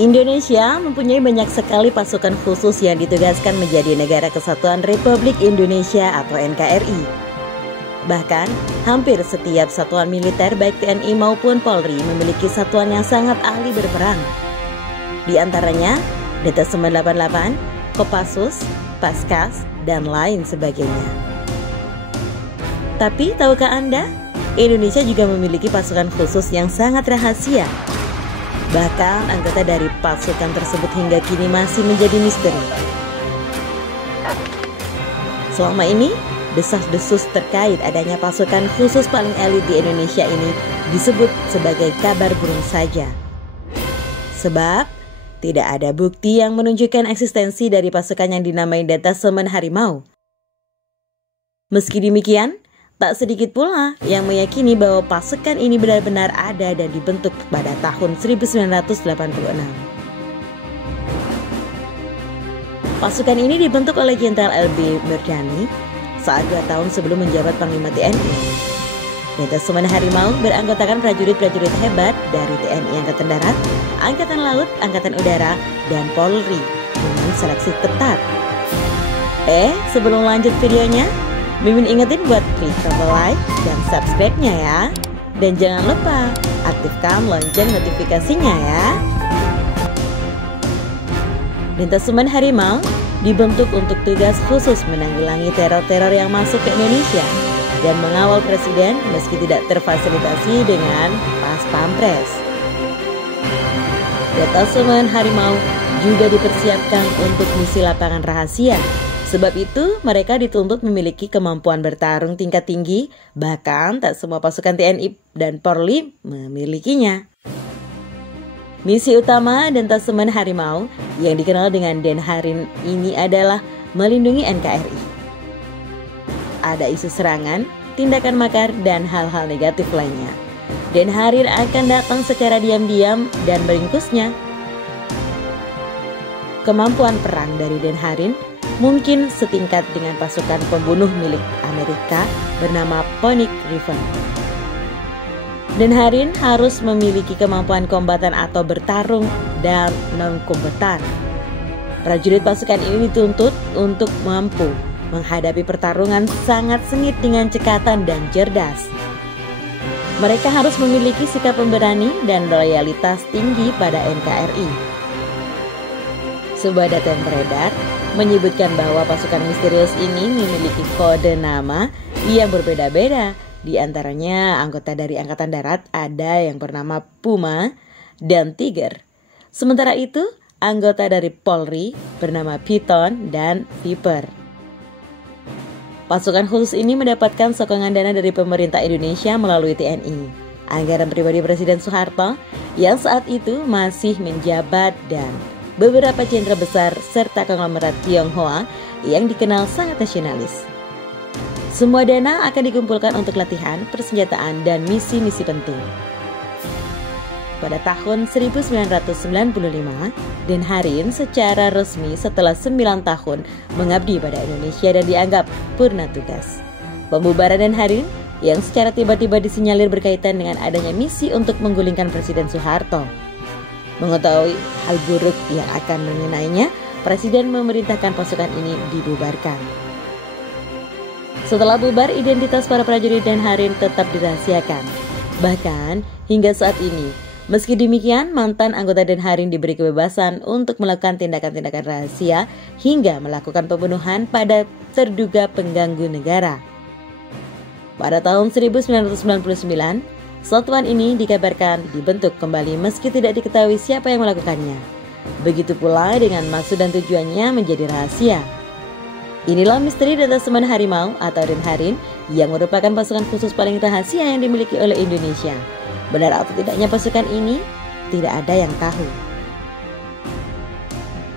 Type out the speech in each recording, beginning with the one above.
Indonesia mempunyai banyak sekali pasukan khusus yang ditugaskan menjadi Negara Kesatuan Republik Indonesia atau NKRI. Bahkan, hampir setiap satuan militer baik TNI maupun Polri memiliki satuan yang sangat ahli berperang. Di antaranya, Detasemen 88, Kopassus, Paskas, dan lain sebagainya. Tapi, tahukah Anda, Indonesia juga memiliki pasukan khusus yang sangat rahasia. Bahkan anggota dari pasukan tersebut hingga kini masih menjadi misteri. Selama ini, desas-desus terkait adanya pasukan khusus paling elit di Indonesia ini disebut sebagai kabar burung saja. Sebab, tidak ada bukti yang menunjukkan eksistensi dari pasukan yang dinamai Detasemen Harimau. Meski demikian, tak sedikit pula yang meyakini bahwa pasukan ini benar-benar ada dan dibentuk pada tahun 1986. Pasukan ini dibentuk oleh Jenderal LB Murdani saat 2 tahun sebelum menjabat Panglima TNI. Detasemen Harimau beranggotakan prajurit-prajurit hebat dari TNI Angkatan Darat, Angkatan Laut, Angkatan Udara, dan Polri dengan seleksi ketat. Sebelum lanjut videonya, Mimin ingetin buat klik tombol like dan subscribe-nya ya. Dan jangan lupa aktifkan lonceng notifikasinya ya. Detasemen Harimau dibentuk untuk tugas khusus menanggulangi teror-teror yang masuk ke Indonesia dan mengawal presiden meski tidak terfasilitasi dengan Pas Pampres. Detasemen Harimau juga dipersiapkan untuk misi lapangan rahasia. Sebab itu, mereka dituntut memiliki kemampuan bertarung tingkat tinggi, bahkan tak semua pasukan TNI dan Polri memilikinya. Misi utama Detasemen Harimau yang dikenal dengan Denharin ini adalah melindungi NKRI. Ada isu serangan, tindakan makar, dan hal-hal negatif lainnya. Denharin akan datang secara diam-diam dan meringkusnya. Kemampuan perang dari Denharin mungkin setingkat dengan pasukan pembunuh milik Amerika bernama Phoenix River. Denharin harus memiliki kemampuan kombatan atau bertarung dan non-kombatan. Prajurit pasukan ini dituntut untuk mampu menghadapi pertarungan sangat sengit dengan cekatan dan cerdas. Mereka harus memiliki sikap pemberani dan loyalitas tinggi pada NKRI. Sebuah data yang beredar menyebutkan bahwa pasukan misterius ini memiliki kode nama yang berbeda-beda. Di antaranya anggota dari Angkatan Darat ada yang bernama Puma dan Tiger. Sementara itu, anggota dari Polri bernama Python dan Viper. Pasukan khusus ini mendapatkan sokongan dana dari pemerintah Indonesia melalui TNI, anggaran pribadi Presiden Soeharto yang saat itu masih menjabat, dan beberapa jenderal besar serta konglomerat Tionghoa yang dikenal sangat nasionalis. Semua dana akan dikumpulkan untuk latihan, persenjataan, dan misi-misi penting. Pada tahun 1995, Denharin secara resmi setelah 9 tahun mengabdi pada Indonesia dan dianggap purna tugas. Pembubaran Denharin yang secara tiba-tiba disinyalir berkaitan dengan adanya misi untuk menggulingkan Presiden Soeharto. Mengetahui hal buruk yang akan mengenainya, Presiden memerintahkan pasukan ini dibubarkan. Setelah bubar, identitas para prajurit Denharin tetap dirahasiakan. Bahkan hingga saat ini, meski demikian, mantan anggota Denharin diberi kebebasan untuk melakukan tindakan-tindakan rahasia hingga melakukan pembunuhan pada terduga pengganggu negara. Pada tahun 1999, satuan ini dikabarkan dibentuk kembali meski tidak diketahui siapa yang melakukannya. Begitu pula dengan maksud dan tujuannya menjadi rahasia. Inilah misteri Detasemen Harimau atau Denharin yang merupakan pasukan khusus paling rahasia yang dimiliki oleh Indonesia. Benar atau tidaknya pasukan ini, tidak ada yang tahu.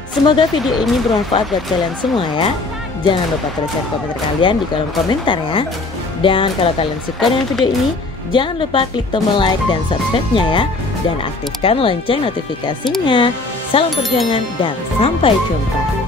Semoga video ini bermanfaat buat kalian semua ya. Jangan lupa tuliskan komentar kalian di kolom komentar ya. Dan kalau kalian suka dengan video ini, jangan lupa klik tombol like dan subscribe-nya ya. Dan aktifkan lonceng notifikasinya. Salam perjuangan dan sampai jumpa.